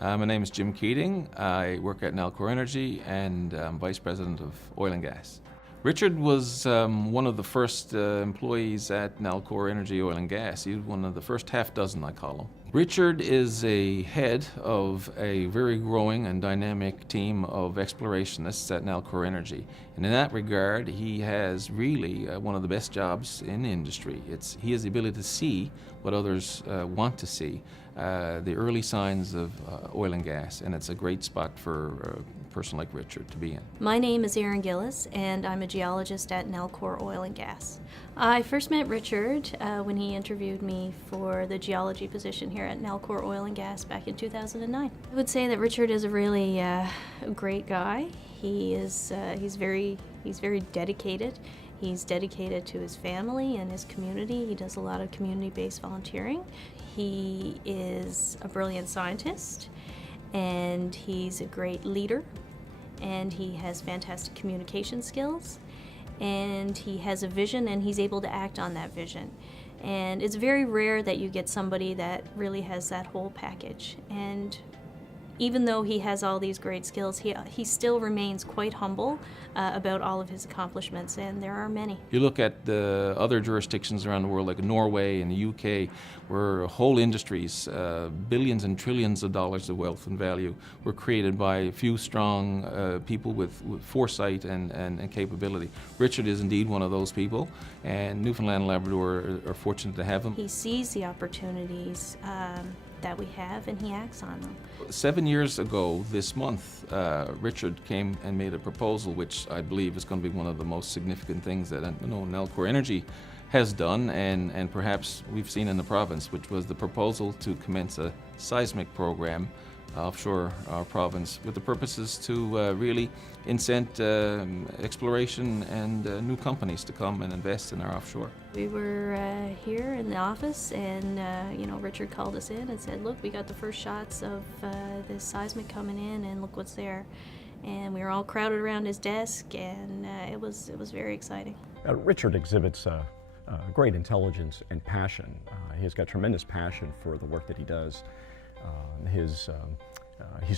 My name is Jim Keating. I work at Nalcor Energy and I'm Vice President of Oil and Gas. Richard was one of the first employees at Nalcor Energy Oil and Gas. He was one of the first half dozen, I call him. Richard is a head of a very growing and dynamic team of explorationists at Nalcor Energy. And in that regard, he has really one of the best jobs in the industry. He has the ability to see what others want to see, the early signs of oil and gas, and it's a great spot for a person like Richard to be in. My name is Erin Gillis, and I'm a geologist at Nalcor Oil and Gas. I first met Richard when he interviewed me for the geology position here at Nalcor Oil and Gas back in 2009. I would say that Richard is a really great guy. He's very dedicated. He's dedicated to his family and his community. He does a lot of community-based volunteering. He is a brilliant scientist, and he's a great leader, and he has fantastic communication skills, and he has a vision, and he's able to act on that vision. And it's very rare that you get somebody that really has that whole package. And even though he has all these great skills, he still remains quite humble about all of his accomplishments, and there are many. You look at the other jurisdictions around the world, like Norway and the UK, where whole industries, billions and trillions of dollars of wealth and value, were created by a few strong people with foresight and capability. Richard is indeed one of those people, and Newfoundland and Labrador are fortunate to have him. He sees the opportunities that we have, and he acts on them. 7 years ago this month, Richard came and made a proposal which I believe is going to be one of the most significant things that Nalcor Energy has done and perhaps we've seen in the province, which was the proposal to commence a seismic program offshore our province with the purposes to really incent exploration and new companies to come and invest in our offshore. We were here in the office, and Richard called us in and said, "Look, we got the first shots of this seismic coming in, and look what's there." And we were all crowded around his desk, and it was very exciting. Richard exhibits great intelligence and passion. He's got tremendous passion for the work that he does. He's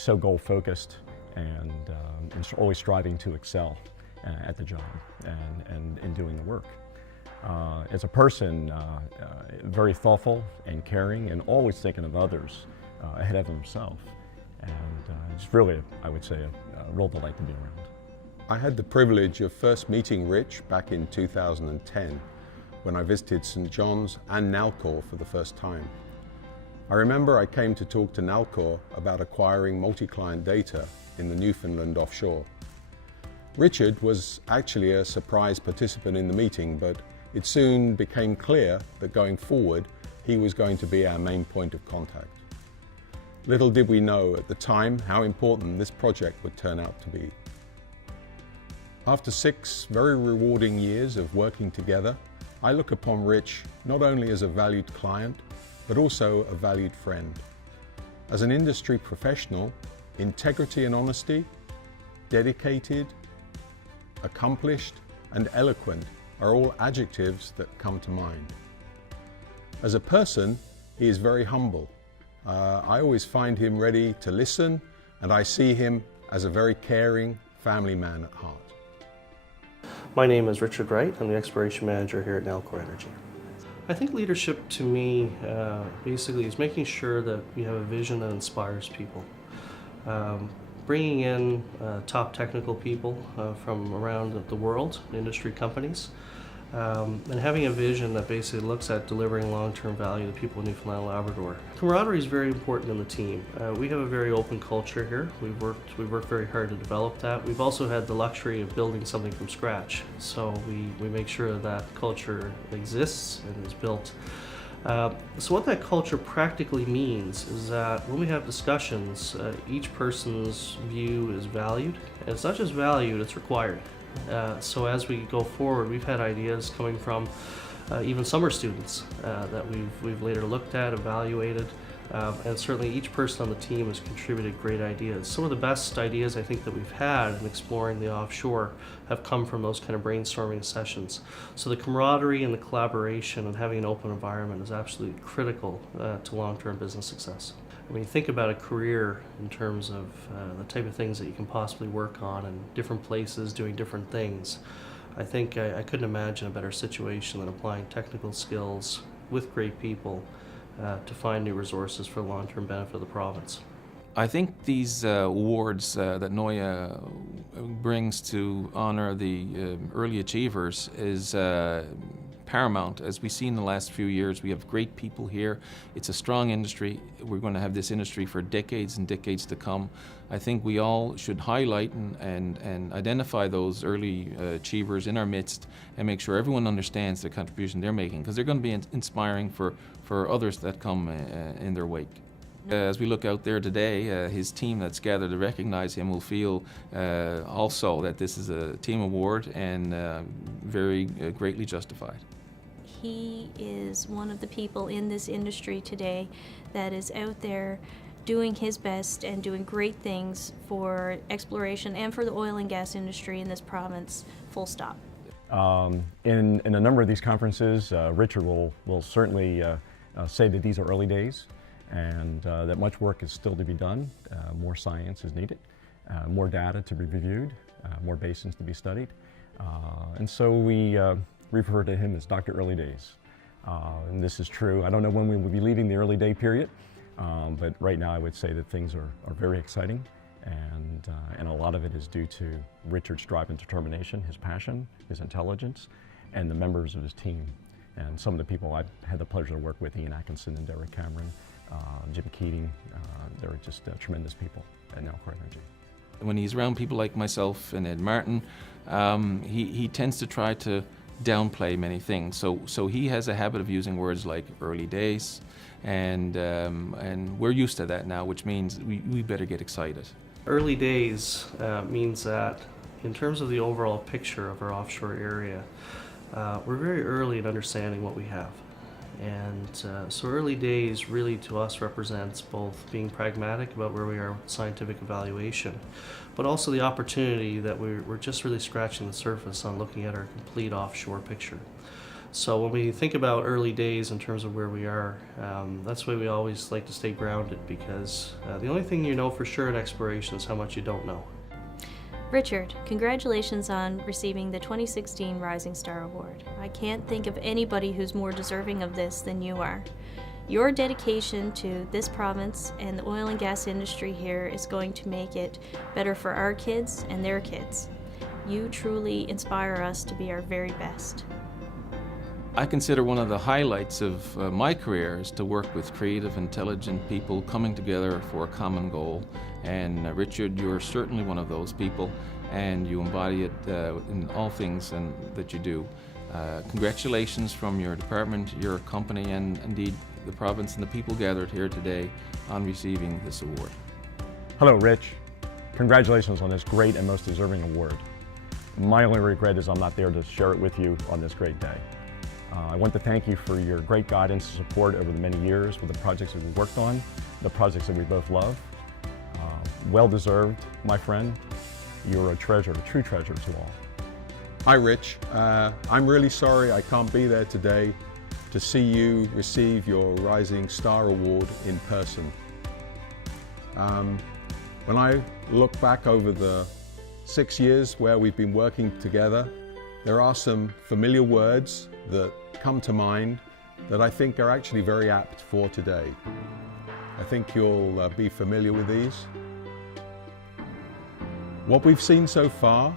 so goal-focused and always striving to excel at the job and in doing the work. As a person, very thoughtful and caring and always thinking of others ahead of himself. And it's really, I would say, a real delight to be around. I had the privilege of first meeting Rich back in 2010 when I visited St. John's and Nalcor for the first time. I remember I came to talk to Nalcor about acquiring multi-client data in the Newfoundland offshore. Richard was actually a surprise participant in the meeting, but it soon became clear that going forward, he was going to be our main point of contact. Little did we know at the time how important this project would turn out to be. After 6 very rewarding years of working together, I look upon Rich not only as a valued client, but also a valued friend. As an industry professional, integrity and honesty, dedicated, accomplished, and eloquent are all adjectives that come to mind. As a person, he is very humble. I always find him ready to listen, and I see him as a very caring family man at heart. My name is Richard Wright. I'm the Exploration Manager here at Nalcor Energy. I think leadership to me basically is making sure that we have a vision that inspires people. Bringing in top technical people from around the world, industry companies, and having a vision that basically looks at delivering long-term value to people in Newfoundland and Labrador. Camaraderie is very important in the team. We have a very open culture here. We've worked very hard to develop that. We've also had the luxury of building something from scratch, so we make sure that culture exists and is built. So what that culture practically means is that when we have discussions, each person's view is valued. And it's not just valued, it's required. So as we go forward, we've had ideas coming from even summer students that we've later looked at, evaluated, and certainly each person on the team has contributed great ideas. Some of the best ideas I think that we've had in exploring the offshore have come from those kind of brainstorming sessions. So the camaraderie and the collaboration and having an open environment is absolutely critical to long-term business success. I mean, think about a career in terms of the type of things that you can possibly work on in different places, doing different things. I think I couldn't imagine a better situation than applying technical skills with great people to find new resources for the long-term benefit of the province. I think these awards that NOIA brings to honor the early achievers is paramount. As we've seen in the last few years, we have great people here. It's a strong industry. We're going to have this industry for decades and decades to come. I think we all should highlight and identify those early achievers in our midst and make sure everyone understands the contribution they're making, because they're going to be inspiring for others that come in their wake. As we look out there today, his team that's gathered to recognize him will feel also that this is a team award and very greatly justified. He is one of the people in this industry today that is out there doing his best and doing great things for exploration and for the oil and gas industry in this province, full stop. In a number of these conferences, Richard will certainly say that these are early days and that much work is still to be done. More science is needed, more data to be reviewed, more basins to be studied. And so we refer to him as Dr. Early Days. And this is true. I don't know when we will be leaving the early day period, but right now I would say that things are very exciting, and a lot of it is due to Richard's drive and determination, his passion, his intelligence, and the members of his team. And some of the people I've had the pleasure to work with, Ian Atkinson and Derek Cameron, Jim Keating, they're just tremendous people at Nalcor Energy. When he's around people like myself and Ed Martin, he tends to try to downplay many things. So he has a habit of using words like early days, and we're used to that now, which means we better get excited. Early days means that in terms of the overall picture of our offshore area, we're very early in understanding what we have. And so early days really to us represents both being pragmatic about where we are with scientific evaluation, but also the opportunity that we're just really scratching the surface on looking at our complete offshore picture. So when we think about early days in terms of where we are, that's why we always like to stay grounded, because the only thing you know for sure in exploration is how much you don't know. Richard, congratulations on receiving the 2016 Rising Star Award. I can't think of anybody who's more deserving of this than you are. Your dedication to this province and the oil and gas industry here is going to make it better for our kids and their kids. You truly inspire us to be our very best. I consider one of the highlights of my career is to work with creative, intelligent people coming together for a common goal. And Richard, you're certainly one of those people, and you embody it in all things that you do. Congratulations from your department, your company, and indeed the province and the people gathered here today on receiving this award. Hello, Rich. Congratulations on this great and most deserving award. My only regret is I'm not there to share it with you on this great day. I want to thank you for your great guidance and support over the many years with the projects that we've worked on, the projects that we both love. Well deserved, my friend. You're a treasure, a true treasure to all. Hi, Rich. I'm really sorry I can't be there today to see you receive your Rising Star Award in person. When I look back over the 6 years where we've been working together, there are some familiar words that come to mind that I think are actually very apt for today. I think you'll be familiar with these. What we've seen so far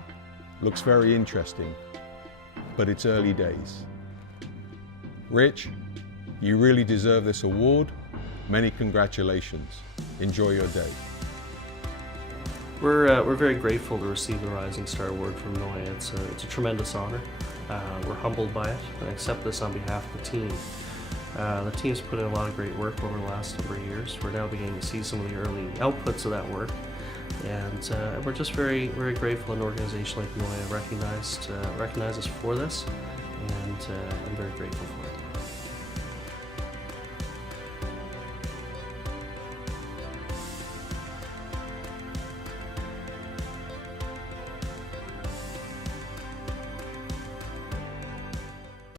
looks very interesting, but it's early days. Rich, you really deserve this award. Many congratulations. Enjoy your day. We're very grateful to receive the Rising Star Award from NOIA. It's a tremendous honor. We're humbled by it and accept this on behalf of the team. The team's put in a lot of great work over the last number of years. We're now beginning to see some of the early outputs of that work, and we're just very, very grateful an organization like NOIA recognized us for this, and I'm very grateful for it.